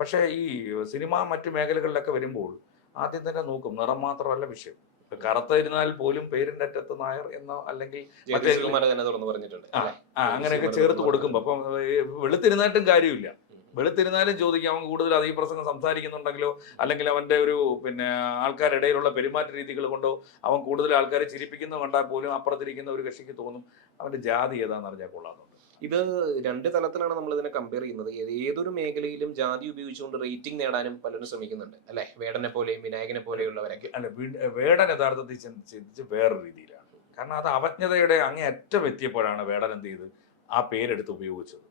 പക്ഷേ ഈ സിനിമ മറ്റു മേഖലകളിലൊക്കെ വരുമ്പോൾ ആദ്യം തന്നെ നോക്കും, നിറം മാത്രമല്ല വിഷയം. കറുത്തിരുന്നാൽ പോലും പേരിന്റെ അറ്റത്ത് നായർ എന്നോ അല്ലെങ്കിൽ മറ്റേ പറഞ്ഞിട്ടുണ്ട്. അങ്ങനെയൊക്കെ ചേർത്ത് കൊടുക്കുമ്പോൾ അപ്പം വെളുത്തിരുന്നായിട്ടും കാര്യമില്ല. വെളുത്തിരുന്നാലും ചോദിക്കും അവൻ കൂടുതൽ അധിക പ്രസംഗം സംസാരിക്കുന്നുണ്ടെങ്കിലോ അല്ലെങ്കിൽ അവന്റെ ഒരു ആൾക്കാരുടെ ഇടയിലുള്ള പെരുമാറ്റ രീതികൾ കൊണ്ടോ അവൻ കൂടുതൽ ആൾക്കാരെ ചിരിപ്പിക്കുന്ന കണ്ടാൽ പോലും അപ്പുറത്തിരിക്കുന്ന ഒരു കക്ഷിക്ക് തോന്നും അവന്റെ ജാതി ഏതാണെന്ന് അറിഞ്ഞാൽ കൊള്ളാമെന്നുണ്ട്. ഇത് രണ്ട് തലത്തിലാണ് നമ്മൾ ഇതിനെ കമ്പയർ ചെയ്യുന്നത്. ഏതൊരു മേഖലയിലും ജാതി ഉപയോഗിച്ചുകൊണ്ട് റേറ്റിംഗ് നേടാനും പലരും ശ്രമിക്കുന്നുണ്ട് അല്ലെ. വേടനെ പോലെയും വിനായകനെ പോലെയുള്ളവരൊക്കെ. അല്ല, വേടൻ യഥാർത്ഥത്തിൽ ചിന്തിച്ച് വേറൊരു രീതിയിലാണ്. കാരണം അത് അവജ്ഞതയുടെ അങ്ങേയറ്റം എത്തിയപ്പോഴാണ് വേടൻ എന്ത് ചെയ്ത് ആ പേരെടുത്ത് ഉപയോഗിച്ചത്.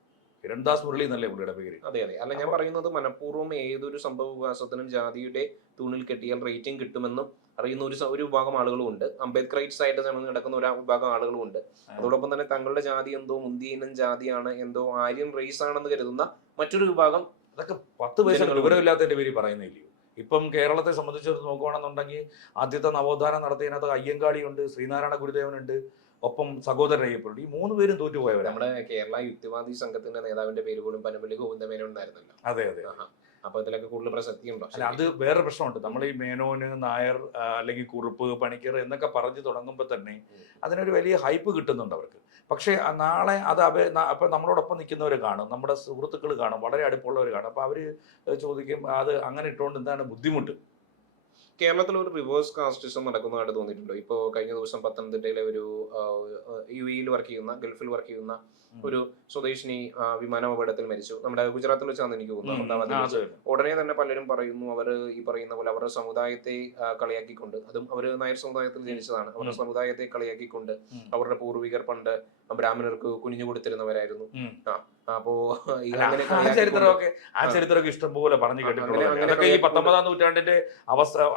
കിരൺദാസ് മുരളി എന്നല്ലേ പുള്ളിയുടെ പേര്. അതെ. അല്ല, ഞാൻ പറയുന്നത് മനഃപൂർവ്വം ഏതൊരു സംഭവ വികാസത്തിനും ജാതിയുടെ തൂണിൽ കെട്ടിയാൽ റേറ്റിംഗ് കിട്ടുമെന്നും അറിയുന്ന ഒരു വിഭാഗം ആളുകളും ഉണ്ട്. അംബേദ്കറൈറ്റ്സ് ആയിട്ട് നടക്കുന്ന ഒരു വിഭാഗം ആളുകളും ഉണ്ട്. അതോടൊപ്പം തന്നെ തങ്ങളുടെ ജാതി എന്തോ മുന്തിയനും ജാതിയാണ്, എന്തോ ആര്യൻ റേസ് ആണെന്ന് കരുതുന്ന മറ്റൊരു വിഭാഗം. അതൊക്കെ 10 പൈസ വിവരമില്ലാത്തതിന്റെ പേര് പറയുന്നില്ലയോ. ഇപ്പം കേരളത്തെ സംബന്ധിച്ച് നോക്കുകയാണെന്നുണ്ടെങ്കിൽ ആദ്യത്തെ നവോത്ഥാനം നടത്തിയതിനകത്ത് അയ്യങ്കാളിയുണ്ട്, ശ്രീനാരായണ ഗുരുദേവനുണ്ട്, ഒപ്പം സഹോദരൻ അയ്യപ്പനുണ്ട്. ഈ 3 പേരും തോറ്റുപോയവരാണ്. നമ്മുടെ കേരള യുക്തിവാദി സംഘത്തിന്റെ നേതാവിന്റെ പേര് പോലും പനമ്പള്ളി ഗോവിന്ദമേനോൻ എന്നായിരുന്നല്ലോ. അതെ. അപ്പൊ ഇതിലൊക്കെ കൂടുതൽ പ്രസക്തി ഉണ്ടോ? അല്ല, അത് വേറെ പ്രശ്നമുണ്ട്. നമ്മൾ ഈ മേനോന്, നായർ അല്ലെങ്കിൽ കുറുപ്പ്, പണിക്കർ എന്നൊക്കെ പറഞ്ഞു തുടങ്ങുമ്പോൾ തന്നെ അതിനൊരു വലിയ ഹൈപ്പ് കിട്ടുന്നുണ്ട് അവർക്ക്. പക്ഷേ നാളെ അത് അപ്പം നമ്മളോടൊപ്പം നിൽക്കുന്നവർ കാണും, നമ്മുടെ സുഹൃത്തുക്കൾ കാണും, വളരെ അടുപ്പമുള്ളവർ കാണും. അപ്പോൾ അവർ ചോദിക്കും അത് അങ്ങനെ ഇട്ടുകൊണ്ട് എന്താണ് ബുദ്ധിമുട്ട്. കേരളത്തിൽ ഒരു റിവേഴ്സ് കാസ്റ്റിസം നടക്കുന്നതായിട്ട് തോന്നിയിട്ടുണ്ടോ? ഇപ്പോൾ കഴിഞ്ഞ ദിവസം പത്തനംതിട്ടയിലെ ഒരു UAE-യിൽ വർക്ക് ചെയ്യുന്ന, ഗൾഫിൽ വർക്ക് ചെയ്യുന്ന ഒരു സ്വദേശിനി വിമാനാപകടത്തിൽ മരിച്ചു. നമ്മുടെ ഗുജറാത്തിൽ വെച്ചാണ് എനിക്ക് തോന്നുന്നത്. ഉടനെ തന്നെ പലരും പറയുന്നു അവർ ഈ പറയുന്ന പോലെ അവരുടെ സമുദായത്തെ കളിയാക്കിക്കൊണ്ട്, അതും അവർ നായർ സമുദായത്തിൽ ജനിച്ചതാണ്, അവരുടെ സമുദായത്തെ കളിയാക്കിക്കൊണ്ട് അവരുടെ പൂർവികർ പണ്ട് ബ്രാഹ്മണർക്ക് കുനിഞ്ഞു കൊടുത്തിരുന്നവരായിരുന്നു. അപ്പോ ചരിത്രമൊക്കെ ഇഷ്ടംപോലെ പറഞ്ഞു കേട്ടിട്ടുണ്ട്. അതൊക്കെ ഈ 19-ാം നൂറ്റാണ്ടിന്റെ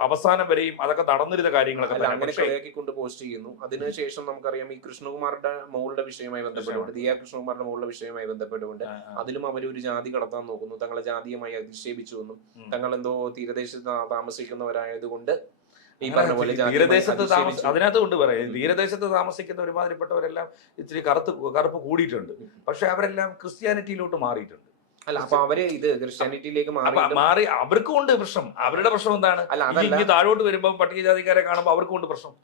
അവസാനം വരെയും അതൊക്കെ നടന്നിരുന്ന കാര്യങ്ങളൊക്കെ അങ്ങനെ കളിയാക്കിക്കൊണ്ട് പോസ്റ്റ് ചെയ്യുന്നു. അതിനുശേഷം നമുക്കറിയാം ഈ കൃഷ്ണകുമാറിന്റെ മോളുടെ വിഷയവുമായി ബന്ധപ്പെട്ടുകൊണ്ട്, ദിയ കൃഷ്ണകുമാറിന്റെ മോളുടെ വിഷയവുമായി ബന്ധപ്പെട്ടുകൊണ്ട് അതിലും അവർ ഒരു ജാതി കടത്താൻ നോക്കുന്നു. തങ്ങളെ ജാതീയമായി അധിക്ഷേപിച്ചുവെന്നും തങ്ങൾ എന്തോ തീരദേശത്ത് താമസിക്കുന്നവരായതുകൊണ്ട് ഈ പറഞ്ഞ പോലെ അതിനകത്ത് കൊണ്ട് പറയാം, തീരദേശത്ത് താമസിക്കുന്ന ഒരുമാതിരിപ്പെട്ടവരെല്ലാം ഇച്ചിരി കറുപ്പ് കൂടിയിട്ടുണ്ട്. പക്ഷെ അവരെല്ലാം ക്രിസ്ത്യാനിറ്റിയിലോട്ട് മാറിയിട്ടുണ്ട്. അല്ല, അപ്പൊ അവര് ഇത് ക്രിസ്ത്യാനിറ്റിയിലേക്ക് മാറി. അവർക്കും ഉണ്ട് പ്രശ്നം. അവരുടെ പ്രശ്നം എന്താണ്? താഴോട്ട് വരുമ്പോൾ പട്ടികജാതിക്കാരെ കാണുമ്പോൾ അവർക്കും ഉണ്ട് പ്രശ്നം.